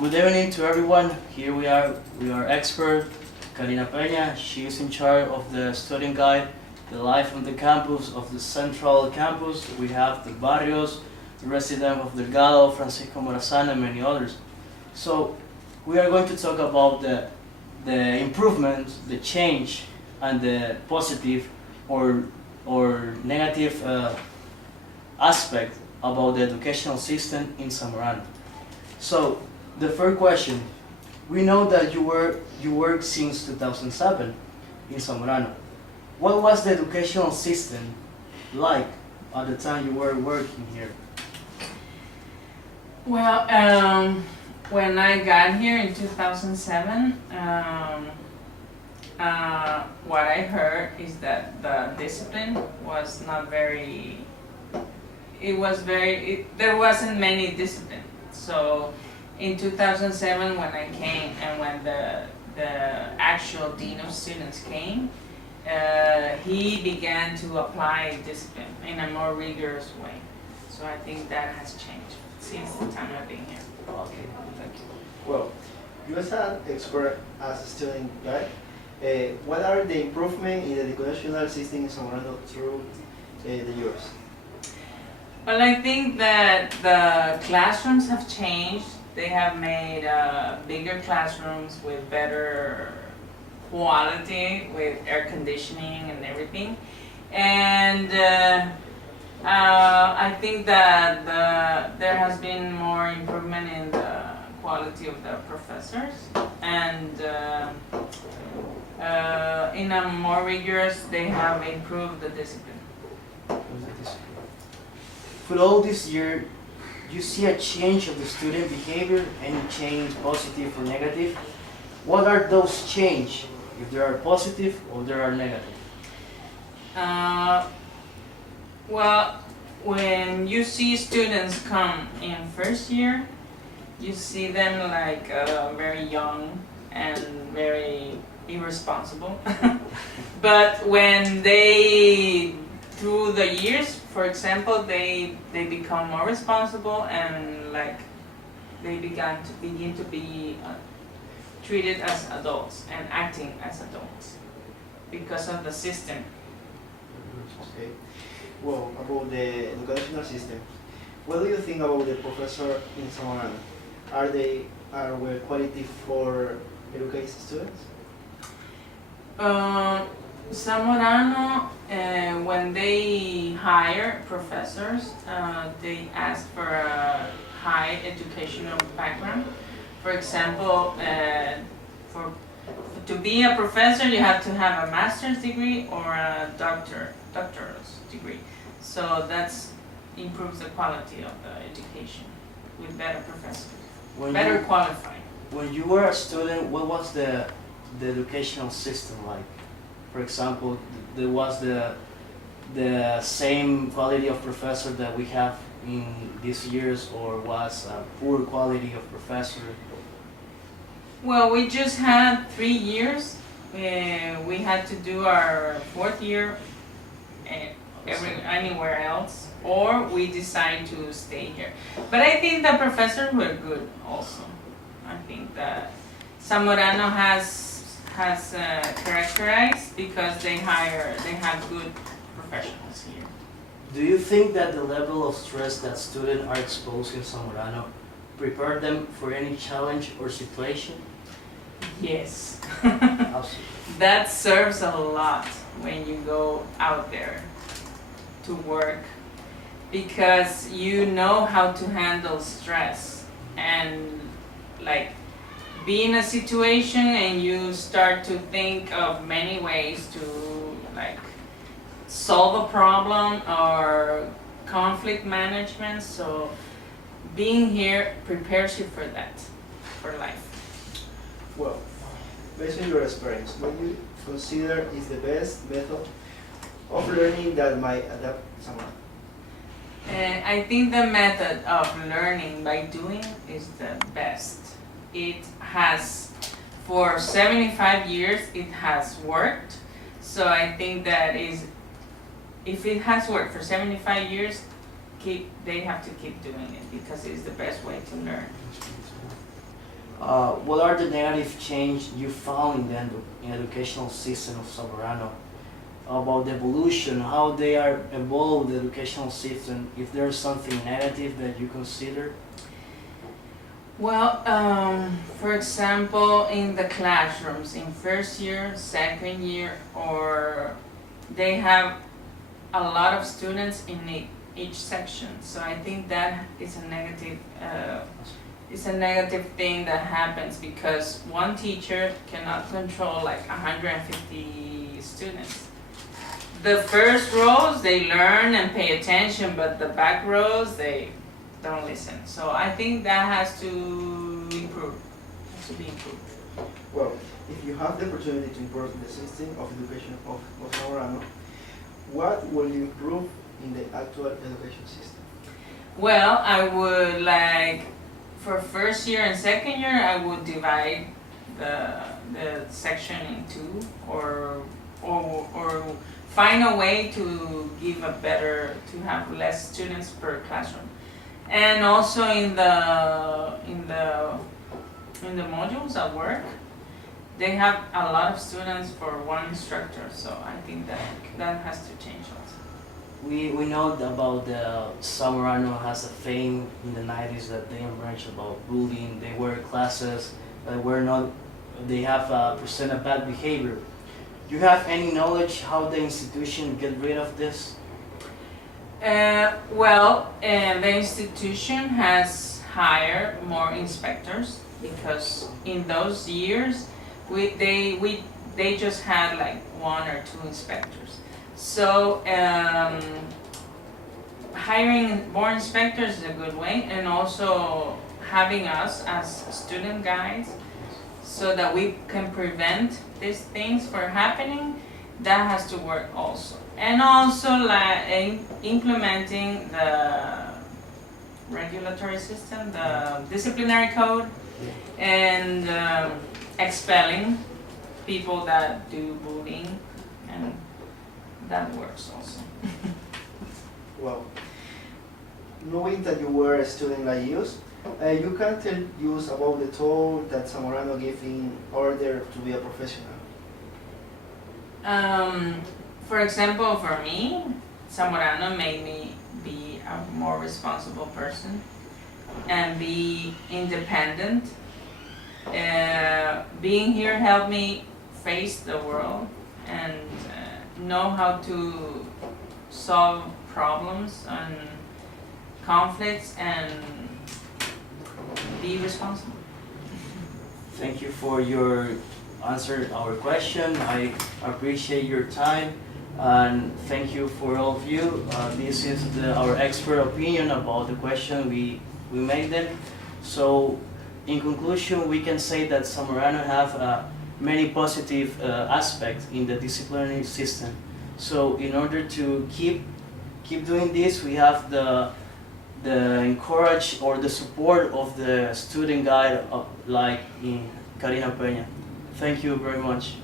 Good evening to everyone. Here we are with our expert, Karina Peña. She is in charge of the student guide, the life on the campus of the central campus. We have the barrios, the resident of Delgado, Francisco Morazan, and many others. So we are going to talk about the improvement, the change, and the positive or negative aspect about the educational system in Zamorano. So the first question, we know that you work since 2007 in Zamorano. What was the educational system like at the time you were working here? Well, when I got here in 2007, what I heard is that the discipline was not very. There wasn't many discipline. So, in 2007, when I came and when the actual dean of students came, he began to apply discipline in a more rigorous way. So I think that has changed since the time I've been here. Okay, thank you. Well, you as an expert as a student guide, what are the improvements in the educational system in Zamorano through the years? Well, I think that the classrooms have changed. They have made bigger classrooms with better quality, with air conditioning and everything. And I think that there has been more improvement in the quality of the professors, and in a more rigorous, they have improved the discipline. For all this year, you see a change of the student behavior, any change, positive or negative? What are those change, if they are positive or they are negative? Well, when you see students come in first year, you see them like very young and very irresponsible. But when they, through the years, for example, they become more responsible and like they begin to be treated as adults and acting as adults because of the system. Okay. Well, about the educational system, what do you think about the professor in Zamorano? Are we quality for educated students? Zamorano, when they hire professors, they ask for a high educational background. For example, to be a professor, you have to have a master's degree or a doctor's degree. So that improves the quality of the education with better professors, better qualified. When you were a student, what was the educational system like? For example, there was the same quality of professor that we have in these years, or was a poor quality of professor? Well, we just had 3 years. We had to do our 4th year anywhere else, or we decided to stay here. But I think the professors were good also. I think that Zamorano has characterized because they have good professionals here. Do you think that the level of stress that students are exposed in Zamorano prepare them for any challenge or situation? Yes. Absolutely. That serves a lot when you go out there to work, because you know how to handle stress and like be in a situation and you start to think of many ways to like solve a problem or conflict management. So being here prepares you for that, for life. Well, based on your experience, what do you consider is the best method of learning that might adapt someone? I think the method of learning by doing is the best. It has, for 75 years, it has worked. So I think that if it has worked for 75 years, they have to keep doing it because it's the best way to learn. What are the negative change you found in the educational system of Zamorano? About the evolution, how they are evolved the educational system, if there's something negative that you consider? Well, for example, in the classrooms, in first year, second year, or they have a lot of students in each section. So I think that is a negative. It's a negative thing that happens because one teacher cannot control like 150 students. The first rows they learn and pay attention, but the back rows they don't listen. So I think that has to improve. Has to be improved. Well, if you have the opportunity to improve the system of education of Zamorano, what will you improve in the actual education system? Well, I would like for first year and second year I would divide the section in two or find a way to give a better to have less students per classroom. And also in the modules at work, they have a lot of students for one instructor, so I think that has to change also. We know about the Zamorano has a fame in the 90s that they emerged about bullying. They were classes that were not, they have presented bad behavior. Do you have any knowledge how the institution get rid of this? The institution has hired more inspectors because in those years they just had like one or two inspectors. So hiring more inspectors is a good way, and also having us as student guides so that we can prevent these things from happening. That has to work also. And also like implementing the regulatory system, the disciplinary code, and expelling people that do bullying, and that works also. Well, knowing that you were a student like us, you can tell us about the toll that Zamorano gave in order to be a professional. For example, for me, Zamorano made me be a more responsible person and be independent. Being here helped me face the world and know how to solve problems and conflicts and be responsible. Thank you for your answer our question. I appreciate your time, and thank you for all of you. This is our expert opinion about the question we made them. So in conclusion, we can say that Zamorano have many positive aspects in the disciplinary system. So in order to keep doing this, we have the encourage or the support of the student guide like in Karina Peña. Thank you very much.